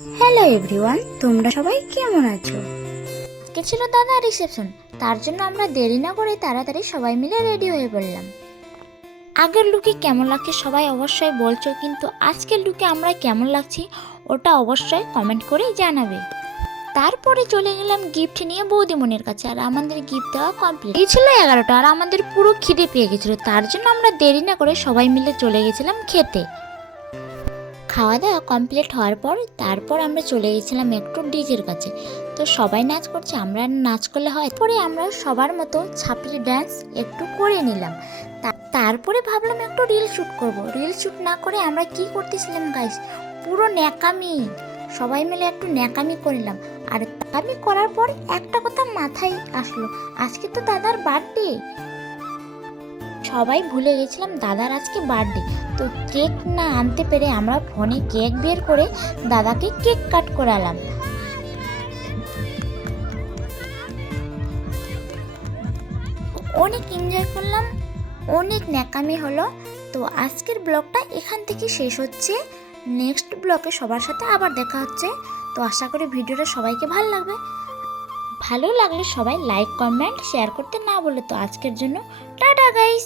Hello everyone, তোমরা সবাই কেমন আছো? আজকে ছিল দাদা রিসেপশন, তার জন্য আমরা দেরি না করে তাড়াতাড়ি সবাই মিলে রেডি হয়ে পড়লাম। আগের লুকে কেমন লাগছে সবাই অবশ্যই বলছো, কিন্তু আজকের লুকে আমরা কেমন লাগছি ওটা অবশ্যই কমেন্ট করে জানাবে। তারপরে চলে গেলাম গিফট নিয়ে বৌদিমণির কাছে, আর আমাদের গিফট দেওয়া কমপ্লিট। এই ছিল 11টা, আর আমাদের পুরো খিদে পেয়ে গেছিলো, তার জন্য আমরা দেরি না করে সবাই মিলে চলে গেছিলাম খেতে। খাওয়া দাওয়া কমপ্লিট হওয়ার পর তারপর আমরা চলে গেছিলাম একটু ডিজের কাছে। তো সবাই নাচ করছে, আমরা নাচ করলে হয়, পরে আমরা সবার মতো ছাপড়ি ড্যান্স একটু করে নিলাম। তারপরে ভাবলাম একটু রিল শ্যুট করব। রিল শ্যুট না করে আমরা কি করতেছিলাম গাইস, পুরো ন্যাকামি, সবাই মিলে একটু ন্যাকামি করলাম। আর আমি করার পর একটা কথা মাথায় আসলো, আজকে তো দাদার বার্থডে। সবাই ভুলে গেছিলাম দাদার আজকে বার্থডে। তো কেক না আনতে পেরে আমরা ফোনে কেক বের করে দাদাকে কেক কাট করালাম। অনেক এনজয় করলাম, অনেক ন্যাকামি হলো। তো আজকের ব্লগটা এখান থেকে শেষ হচ্ছে। নেক্সট ব্লগে সবার সাথে আবার দেখা হচ্ছে। তো আশা করি ভিডিওটা সবাইকে ভালো লাগবে। ভালো লাগলে সবাই লাইক কমেন্ট শেয়ার করতে না বলে। তো আজকের জন্য টাটা গাইস।